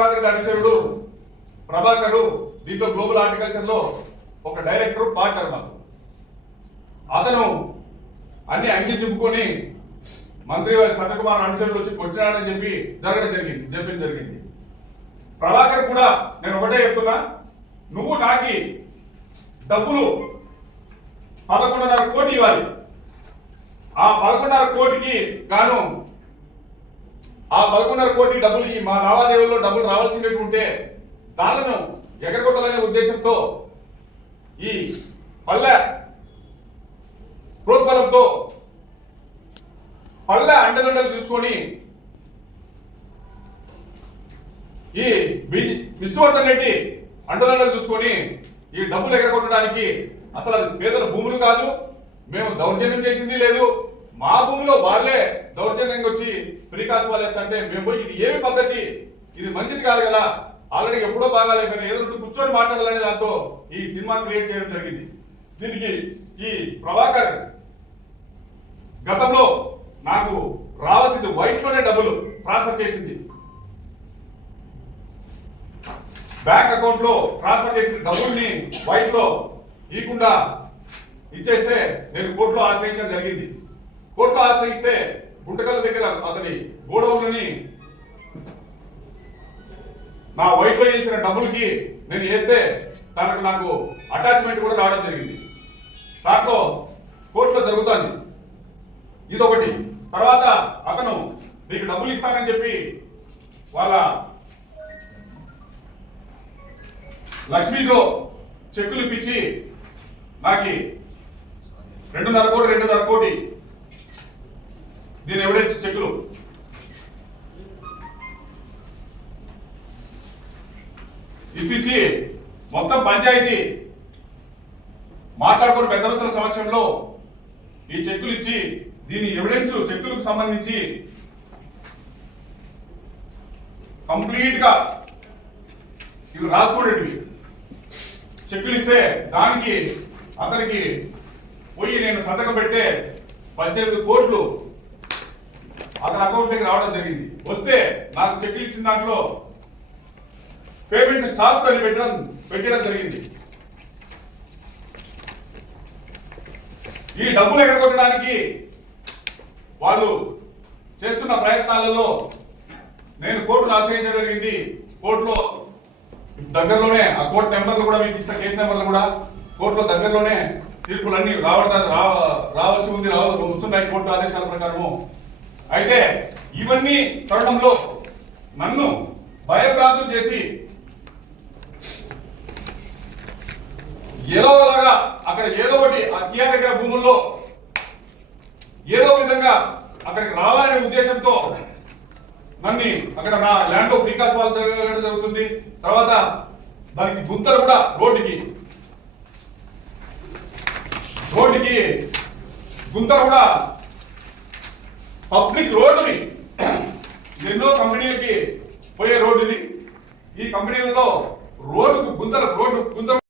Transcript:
రఘునాథ్ అనుచరుడు ప్రభాకరు దీంట్లో global horticulture లో ఒక డైరెక్టర్ పార్ట్నర్ మాకు. అతను అన్ని అంకి చెప్పుకొని మంత్రి సత్యకుమార్ అనుచరులు వచ్చి కొట్టినాడని చెప్పి జరిగింది. ప్రభాకర్ కూడా నేను ఒకటే చెప్తున్నా, నువ్వు నాకి డబ్బులు 11.5 కోటి ఇవ్వాలి. ఆ 11.5 కోటికి గాను ఆ 11.5 కోటి డబ్బులు మా లావాదేవీల్లో డబ్బులు రావాల్సినట్టు ఉంటే దానిను ఎగరగొట్టాలనే ఉద్దేశంతో ఈ పల్లె ప్రోత్బలంతో పల్లె అండదండలు తీసుకొని ఈ విష్ణువర్ధన్ రెడ్డి అండదండలు చూసుకొని ఈ డబ్బులు ఎగరగొట్టడానికి అసలు అది పేదల భూములు కాదు, మేము దౌర్జన్యం చేసింది లేదు, మా భూమిలో వాళ్ళే దౌర్జన్యంగా వచ్చి ప్రీకాస్ వాళ్ళేస్తే మేము పోయి ఇది ఏమి పద్ధతి, ఇది మంచిది కాదు కదా, ఆల్రెడీ ఎప్పుడో బాగాలేకపోయినా ఏదో కూర్చొని మాట్లాడాలనే దాంతో ఈ సినిమా క్రియేట్ చేయడం జరిగింది. దీనికి ఈ ప్రభాకర్ గతంలో నాకు రావాల్సింది వైట్ లోనే డబ్బులు ట్రాన్స్ఫర్ చేసింది, బ్యాంక్ అకౌంట్ లో ట్రాన్స్ఫర్ చేసిన డబ్బుల్ని వైట్ లో ఇవ్వకుండా ఇచ్చేస్తే నేను కోర్టులో ఆశ్రయించడం జరిగింది. కోర్టులో ఆశ్రయిస్తే గుంటకల్ల దగ్గర అతని గోడౌన్లని నా వైట్ లో ఇచ్చిన డబ్బులకి నేను వేస్తే నాకు అటాచ్మెంట్ కూడా రావడం జరిగింది. దాంట్లో కోర్టులో జరుగుతుంది ఇదొకటి. తర్వాత అతను మీకు డబ్బులు ఇస్తానని చెప్పి వాళ్ళ లక్ష్మితో చెక్కులు ఇప్పించి నాకు 2.5 కోటి దీని ఎవిడెన్స్ చెక్కులు ఇప్పించి మొత్తం పంచాయతీ మాట్లాడుకుని పెద్ద వ్యక్తుల సమక్షంలో ఈ చెక్కులు ఇచ్చి దీని ఎవిడెన్స్ చెక్కులకు సంబంధించి కంప్లీట్ గా ఇవి రాసుకోడేటివి చెక్కులు ఇస్తే దానికి అతనికి పోయి నేను సంతకం పెడితే 18 కోట్లు అతని అకౌంట్ దగ్గర రావడం జరిగింది. వస్తే నాకు చెక్కులు ఇచ్చిన దాంట్లో పేమెంట్ స్టాక్ అని పెట్టడం జరిగింది. ఈ డబ్బులు ఎగరగొట్టడానికి వాళ్ళు చేస్తున్న ప్రయత్నాలలో నేను కోర్టును ఆశ్రయించడం జరిగింది. కోర్టులో దగ్గరలోనే ఆ కోర్టు నెంబర్లు కూడా మీకు ఇస్తున్న కేసు నెంబర్లు కూడా కోర్టులో దగ్గరలోనే తీర్పులన్నీ రావచ్చు ఉంది వస్తున్నాయి కోర్టు ఆదేశాల ప్రకారము. అయితే ఇవన్నీ తరుణంలో నన్ను భయభ్రాంతులు చేసి ఏదోలాగా అక్కడ ఏదో ఒకటి ఆ కియా దగ్గర భూముల్లో ఏదో విధంగా అక్కడికి రావాలనే ఉద్దేశంతో నన్ను అక్కడ నా ల్యాండ్ ఫ్రీకాస్ వాల్ జరుగుతుంది. తర్వాత దానికి గుంతలు కూడా రోడ్డుకి గుంతలు కూడా పబ్లిక్ రోడ్డుని ఎన్నో కంపెనీలకి పోయే రోడ్డుని ఈ కంపెనీలలో రోడ్డుకు గుంతలు